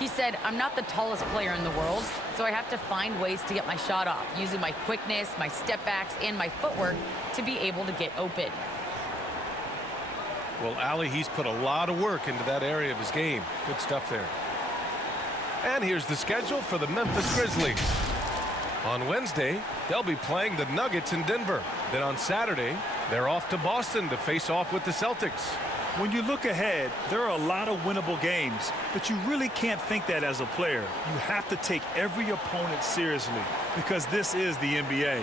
He said, "I'm not the tallest player in the world, so I have to find ways to get my shot off, using my quickness, my step backs, and my footwork to be able to get open." Well, Allie, he's put a lot of work into that area of his game. Good stuff there. And here's the schedule for the Memphis Grizzlies. On Wednesday, they'll be playing the Nuggets in Denver. Then on Saturday, they're off to Boston to face off with the Celtics. When you look ahead, there are a lot of winnable games, but you really can't think that as a player. You have to take every opponent seriously because this is the NBA.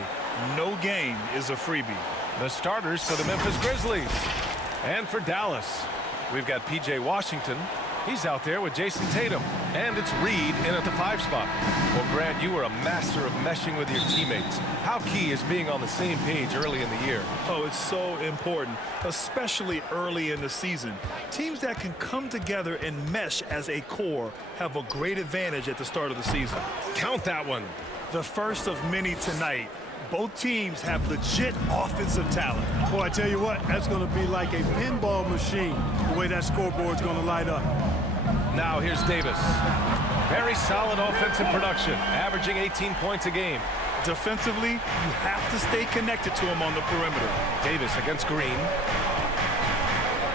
No game is a freebie. The starters for the Memphis Grizzlies. And for Dallas, we've got P.J. Washington. He's out there with Jason Tatum. And it's Reed in at the 5 spot. Well, Grant, you were a master of meshing with your teammates. How key is being on the same page early in the year? Oh, it's so important, especially early in the season. Teams that can come together and mesh as a core have a great advantage at the start of the season. Count that one. The first of many tonight. Both teams have legit offensive talent. Boy, I tell you what, that's going to be like a pinball machine, the way that scoreboard's going to light up. Now here's Davis. Very solid offensive production, averaging 18 points a game. Defensively, you have to stay connected to him on the perimeter. Davis against Green.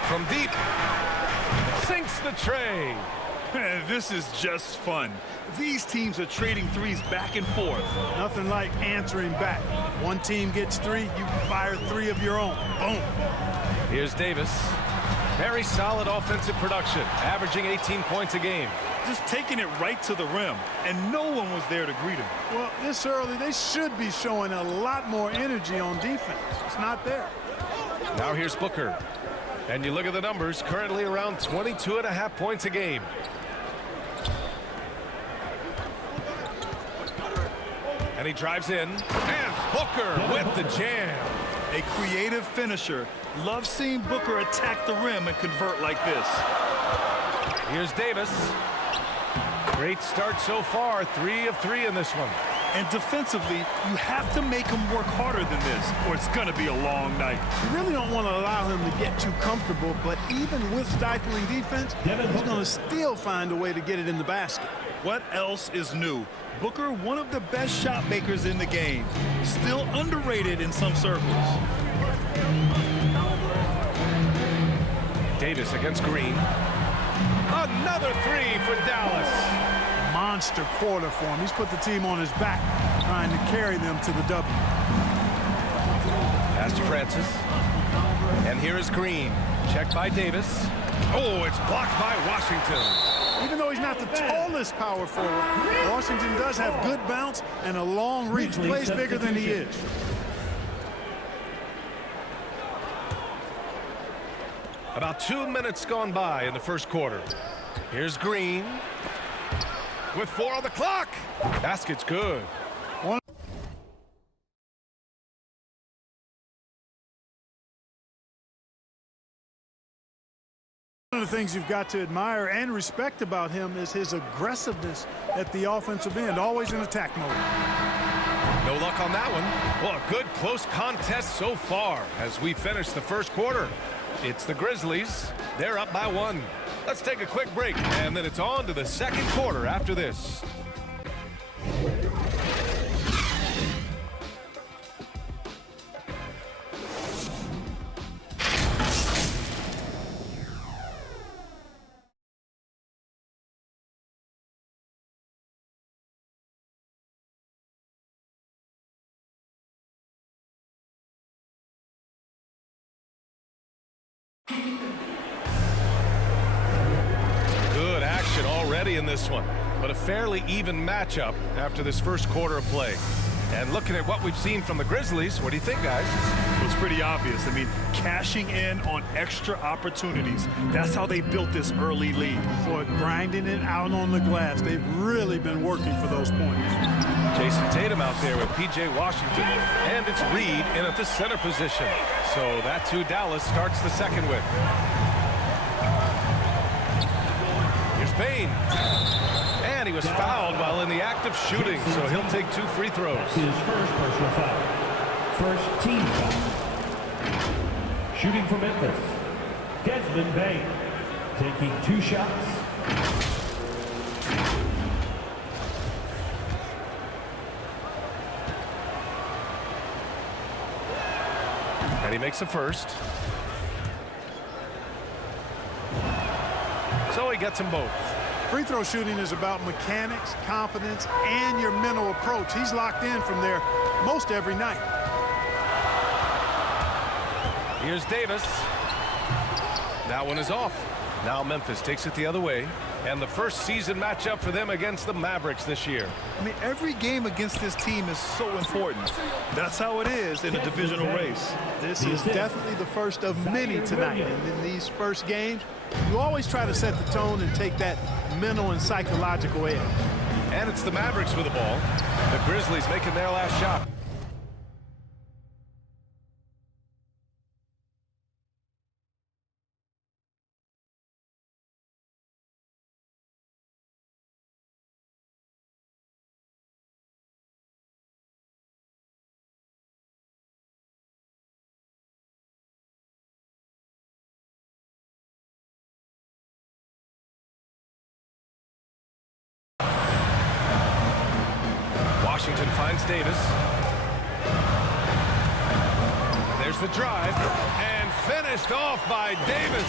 From deep. Sinks the tray. This is just fun. These teams are trading threes back and forth. Nothing like answering back. One team gets 3, you fire 3 of your own. Boom. Here's Davis. Very solid offensive production, averaging 18 points a game. Just taking it right to the rim, and no one was there to greet him. Well, this early, they should be showing a lot more energy on defense. It's not there. Now here's Booker. And you look at the numbers, currently around 22.5 points a game. And he drives in, and Booker with the jam. A creative finisher. Love seeing Booker attack the rim and convert like this. Here's Davis. Great start so far, 3 of 3 in this one. And defensively, you have to make him work harder than this, or it's going to be a long night. You really don't want to allow him to get too comfortable, but even with stifling defense, he's going to still find a way to get it in the basket. What else is new? Booker, one of the best shot makers in the game. Still underrated in some circles. Davis against Green. Another 3 for Dallas. Monster quarter for him. He's put the team on his back, trying to carry them to the W. Pass to Francis. And here is Green. Checked by Davis. Oh, it's blocked by Washington. Even though he's not the tallest power forward, Washington does have good bounce and a long reach. Plays bigger than he is. About 2 minutes gone by in the first quarter. Here's Green. With 4 on the clock. Basket's good. One of the things you've got to admire and respect about him is his aggressiveness at the offensive end, always in attack mode. No luck on that one. Well, a good close contest so far as we finish the first quarter. It's the Grizzlies. They're up by 1. Let's take a quick break, and then it's on to the second quarter after this. Good action already in this one, but a fairly even matchup after this first quarter of play. And looking at what we've seen from the Grizzlies, what do you think, guys? Well, it's pretty obvious. I mean, cashing in on extra opportunities. That's how they built this early lead. Boy, grinding it out on the glass. They've really been working for those points. Jason Tatum out there with P.J. Washington, and it's Reed in at the center position. So that's who Dallas starts the second with. Here's Payne. And he was fouled while in the act of shooting, so he'll take 2 free throws. His first personal foul. First team foul. Shooting for Memphis, Desmond Bain, taking 2 shots. And he makes a first. So he gets them both. Free throw shooting is about mechanics, confidence, and your mental approach. He's locked in from there most every night. Here's Davis. That one is off. Now Memphis takes it the other way. And the first season matchup for them against the Mavericks this year. I mean, every game against this team is so important. That's how it is in a divisional race. This is definitely the first of many tonight. And in these first games, you always try to set the tone and take that mental and psychological edge. And it's the Mavericks with the ball. The Grizzlies making their last shot. Washington finds Davis. There's the drive, and finished off by Davis.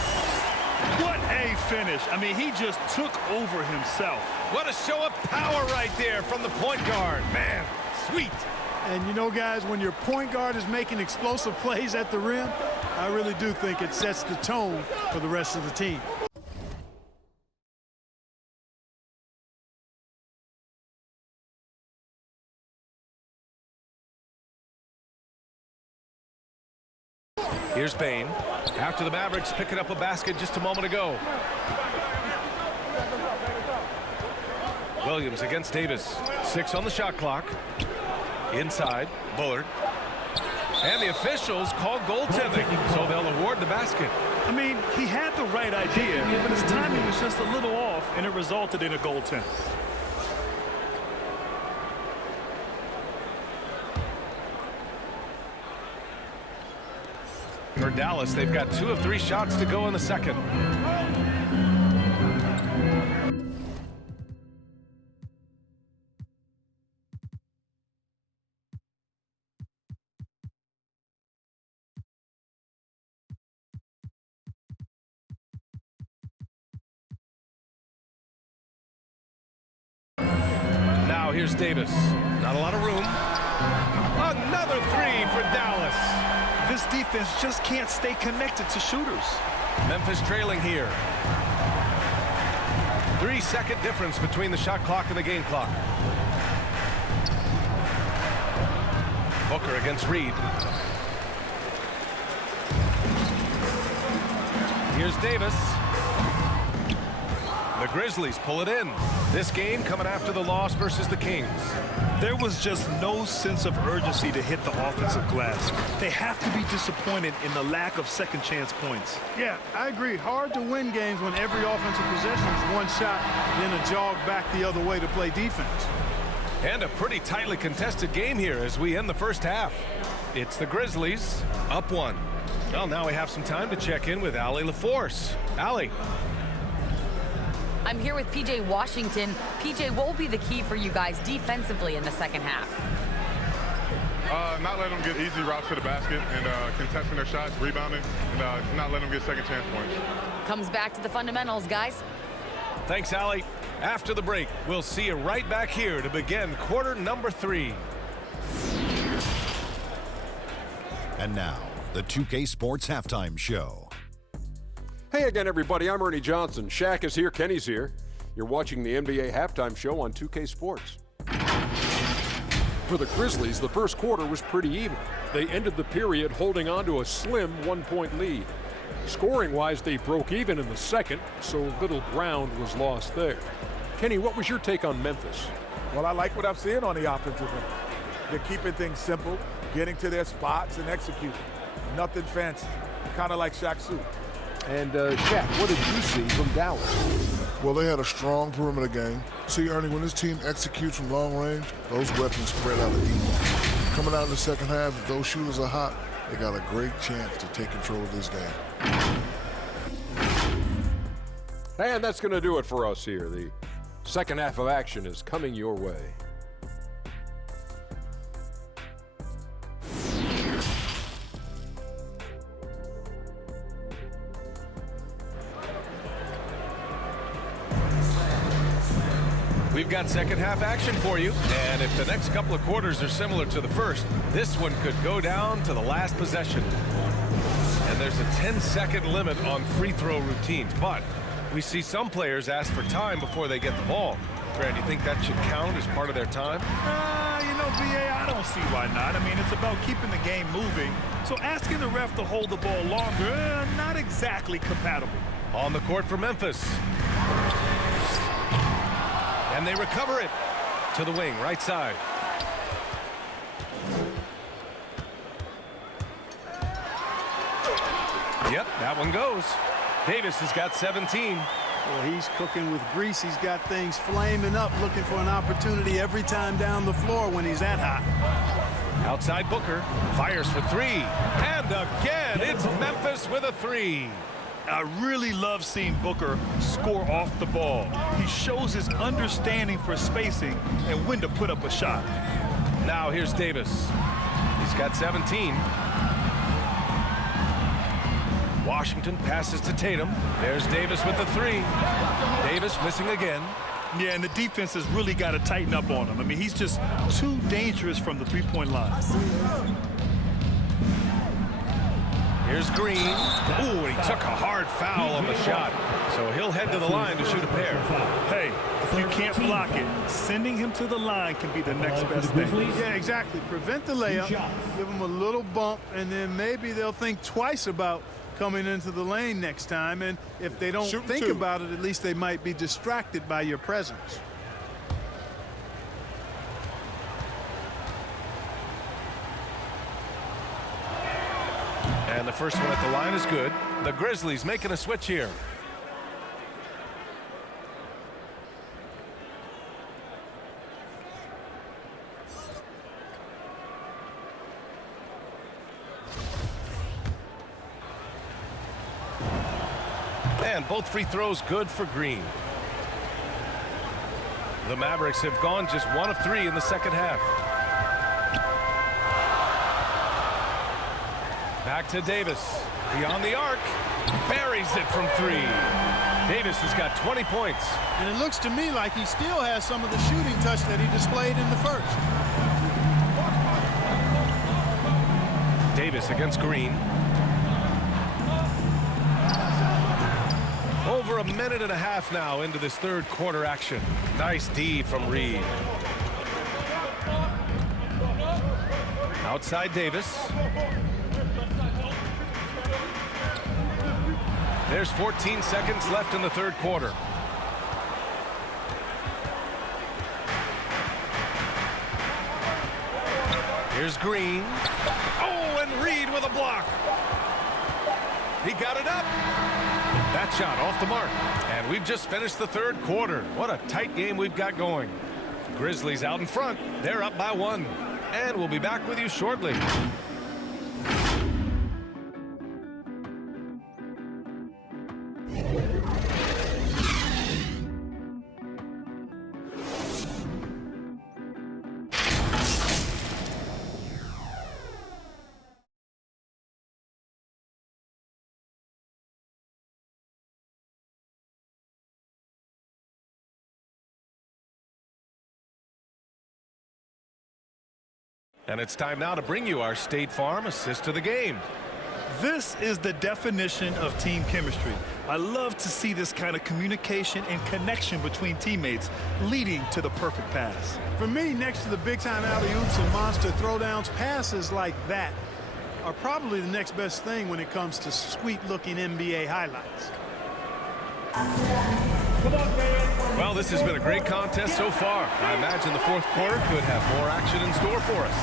What a finish. I mean, he just took over himself. What a show of power right there from the point guard. Man, sweet. And you know, guys, when your point guard is making explosive plays at the rim, I really do think it sets the tone for the rest of the team. Here's Bane. After the Mavericks picking up a basket just a moment ago. Williams against Davis. 6 on the shot clock. Inside, Bullard. And the officials called goaltending, so they'll award the basket. I mean, he had the right idea, but his timing was just a little off, and it resulted in a goaltend. For Dallas, they've got 2 of 3 shots to go in the second. Now here's Davis. Not a lot of room. Another 3 for Dallas. This defense just can't stay connected to shooters. Memphis trailing here. 3-second difference between the shot clock and the game clock. Booker against Reed. Here's Davis. The Grizzlies pull it in. This game coming after the loss versus the Kings. There was just no sense of urgency to hit the offensive glass. They have to be disappointed in the lack of second chance points. Yeah, I agree. Hard to win games when every offensive possession is one shot, then a jog back the other way to play defense. And a pretty tightly contested game here as we end the first half. It's the Grizzlies up 1. Well, now we have some time to check in with Allie LaForce. Allie. I'm here with P.J. Washington. P.J., what will be the key for you guys defensively in the second half? Not letting them get easy routes to the basket and contesting their shots, rebounding, and not letting them get second chance points. Comes back to the fundamentals, guys. Thanks, Allie. After the break, we'll see you right back here to begin quarter number 3. And now, the 2K Sports Halftime Show. Hey again, everybody. I'm Ernie Johnson. Shaq is here. Kenny's here. You're watching the NBA Halftime Show on 2K Sports. For the Grizzlies, the first quarter was pretty even. They ended the period holding on to a slim 1-point lead. Scoring-wise, they broke even in the second, so little ground was lost there. Kenny, what was your take on Memphis? Well, I like what I'm seeing on the offensive end. They're keeping things simple, getting to their spots and executing. Nothing fancy, kind of like Shaq's suit. And Shaq, what did you see from Dallas? Well, they had a strong perimeter game. See, Ernie, when this team executes from long range, those weapons spread out of deep. Coming out in the second half, if those shooters are hot, they got a great chance to take control of this game. And that's going to do it for us here. The second half of action is coming your way. We've got second half action for you, and if the next couple of quarters are similar to the first, this one could go down to the last possession. And there's a 10-second limit on free throw routines, but we see some players ask for time before they get the ball. Grant, you think that should count as part of their time? You know, BA, I don't see why not. I mean, it's about keeping the game moving. So asking the ref to hold the ball longer, not exactly compatible. On the court for Memphis. And they recover it to the wing, right side. Yep, that one goes. Davis has got 17. Well, he's cooking with grease. He's got things flaming up, looking for an opportunity every time down the floor when he's that hot. Outside Booker, fires for three. And again, it's Memphis with a three. I really love seeing Booker score off the ball. He shows his understanding for spacing and when to put up a shot. Now here's Davis. He's got 17. Washington passes to Tatum. There's Davis with the three. Davis missing again. Yeah, and the defense has really got to tighten up on him. I mean, he's just too dangerous from the three-point line. Here's Green. Ooh, and he took a hard foul on the shot. So he'll head to the line to shoot a pair. Hey, if you can't block it, sending him to the line can be the next best thing. Yeah, exactly. Prevent the layup, give him a little bump, and then maybe they'll think twice about coming into the lane next time. And if they don't think about it, at least they might be distracted by your presence. And the first one at the line is good. The Grizzlies making a switch here. And both free throws good for Green. The Mavericks have gone just 1 of 3 in the second half. Back to Davis. Beyond the arc. Buries it from 3. Davis has got 20 points. And it looks to me like he still has some of the shooting touch that he displayed in the first. Davis against Green. Over a minute and a half now into this third quarter action. Nice D from Reed. Outside Davis. There's 14 seconds left in the third quarter. Here's Green. Oh, and Reed with a block. He got it up. That shot off the mark. And we've just finished the third quarter. What a tight game we've got going. Grizzlies out in front. They're up by 1. And we'll be back with you shortly. And it's time now to bring you our State Farm assist to the game. This is the definition of team chemistry. I love to see this kind of communication and connection between teammates leading to the perfect pass. For me, next to the big-time alley-oops and monster throwdowns, passes like that are probably the next best thing when it comes to sweet-looking NBA highlights. Well, this has been a great contest so far. I imagine the fourth quarter could have more action in store for us.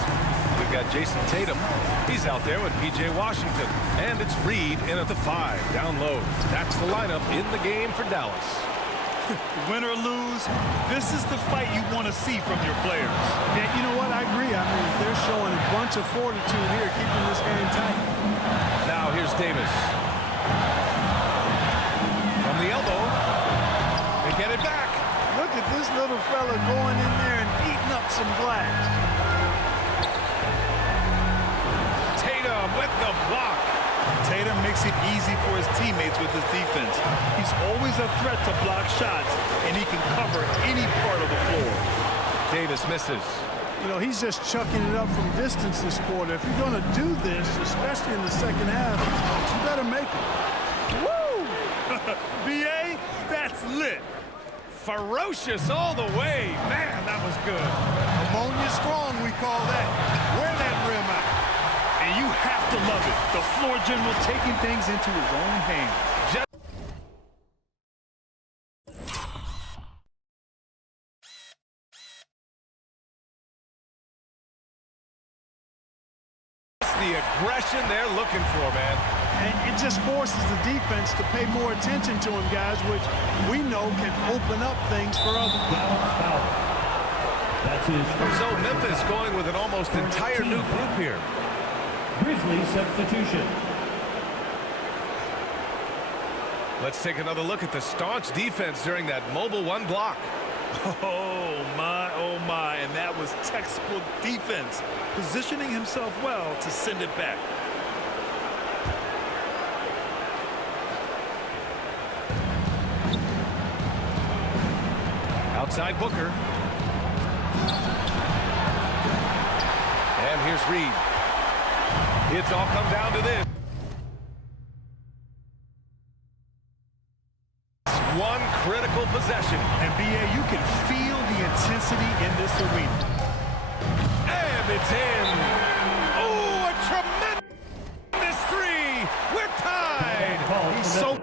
We've got Jason Tatum. He's out there with P.J. Washington. And it's Reed in at the 5, down low. That's the lineup in the game for Dallas. Win or lose, this is the fight you want to see from your players. Yeah, you know what? I agree. I mean, they're showing a bunch of fortitude here, keeping this game tight. Now here's Davis. From the elbow. They get it back. Look at this little fella going in there and eating up some glass. Tatum with the block. Tatum makes it easy for his teammates with his defense. He's always a threat to block shots, and he can cover any part of the Davis misses. You know, he's just chucking it up from distance this quarter. If you're going to do this, especially in the second half, you better make it. Woo! BA, that's lit. Ferocious all the way. Man, that was good. Ammonia strong, we call that. Wear that rim out. And you have to love it. The floor general taking things into his own hands. The aggression they're looking for, man. And it just forces the defense to pay more attention to him, guys, which we know can open up things for others. That's his first. So Memphis going with an almost entire new group here. Grizzlies substitution. Let's take another look at the staunch defense during that mobile one block. Oh my, and that was textbook defense, positioning himself well to send it back. Outside Booker. And here's Reed. It's all come down to this. One critical possession. And BA, you can feel the intensity in this arena. And it's in. Oh, a tremendous three. We're tied. He's so...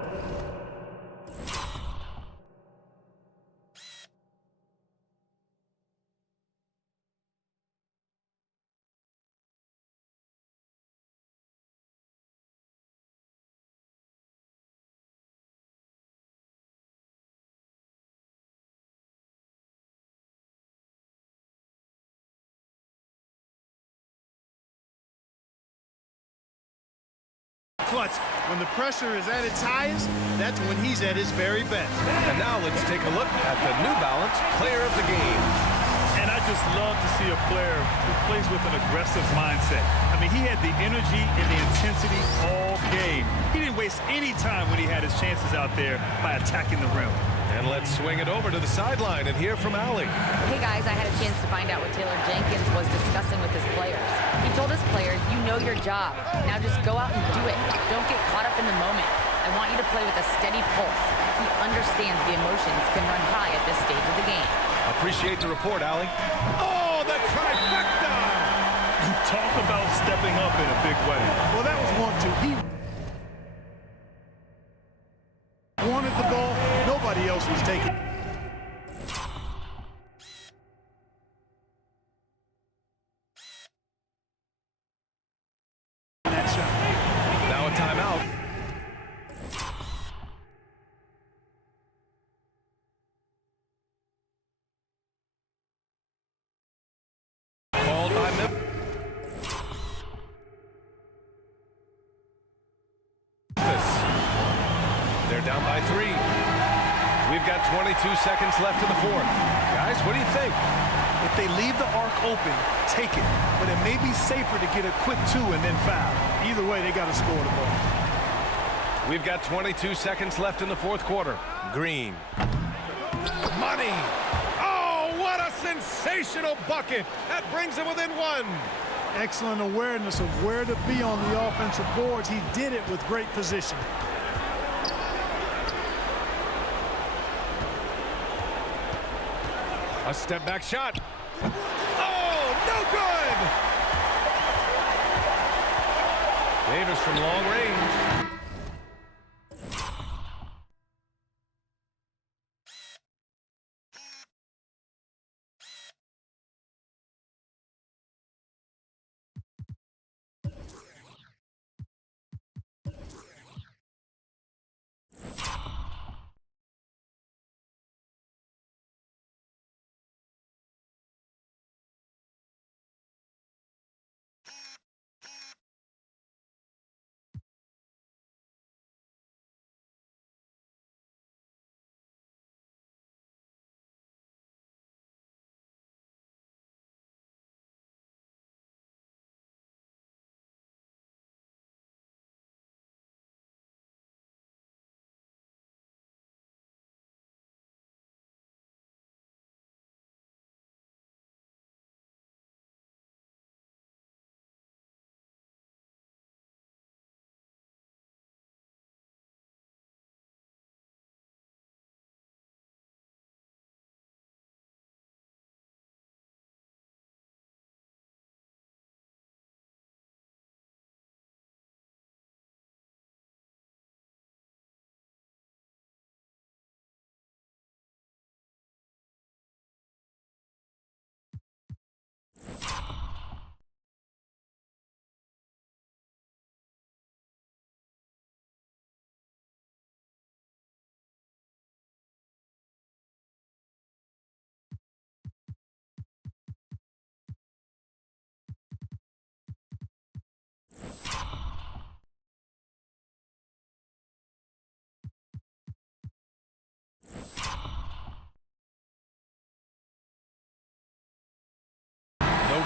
Clutch. When the pressure is at its highest, that's when he's at his very best. And now let's take a look at the New Balance Player of the Game. And I just love to see a player who plays with an aggressive mindset. I mean, he had the energy and the intensity all game. He didn't waste any time when he had his chances out there by attacking the rim. And let's swing it over to the sideline and hear from Allie. Hey, guys, I had a chance to find out what Taylor Jenkins was discussing with his players. He told his players, you know your job. Now just go out and do it. Don't get caught up in the moment. I want you to play with a steady pulse. He understands the emotions can run high at this stage of the game. Appreciate the report, Allie. Oh, the trifecta! Talk about stepping up in a big way. Well, that was 1-2. He wanted the ball. Nobody else was taking it. That shot. Now a timeout. Called by Memphis. They're down by 3. We've got 22 seconds left in the fourth. Guys, what do you think? If they leave the arc open, take it. But it may be safer to get a quick 2 and then foul. Either way, they got to score the ball. We've got 22 seconds left in the fourth quarter. Green. Money. Oh, what a sensational bucket. That brings him within 1. Excellent awareness of where to be on the offensive boards. He did it with great position. A step back shot. Oh, no good. Davis from long range.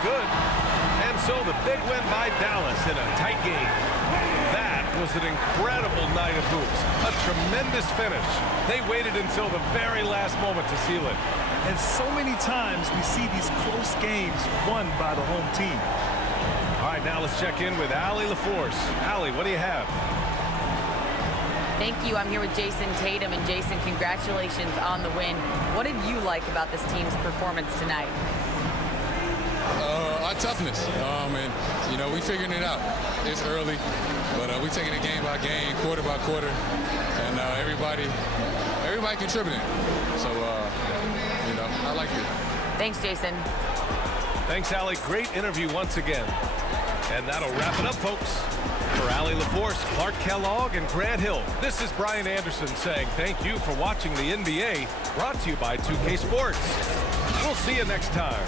good. And so the big win by Dallas in a tight game. That was an incredible night of hoops. A tremendous finish. They waited until the very last moment to seal it. And so many times we see these close games won by the home team. All right, now let's check in with Allie LaForce. Allie, what do you have? Thank you. I'm here with Jason Tatum. And Jason, congratulations on the win. What did you like about this team's performance tonight? Our toughness. And, you know, we figuring it out. It's early, but we taking it game by game, quarter by quarter, and everybody contributing. So, you know, I like it. Thanks, Jason. Thanks, Allie. Great interview once again. And that'll wrap it up, folks. For Allie LaForce, Clark Kellogg, and Grant Hill, this is Brian Anderson saying thank you for watching the NBA, brought to you by 2K Sports. We'll see you next time.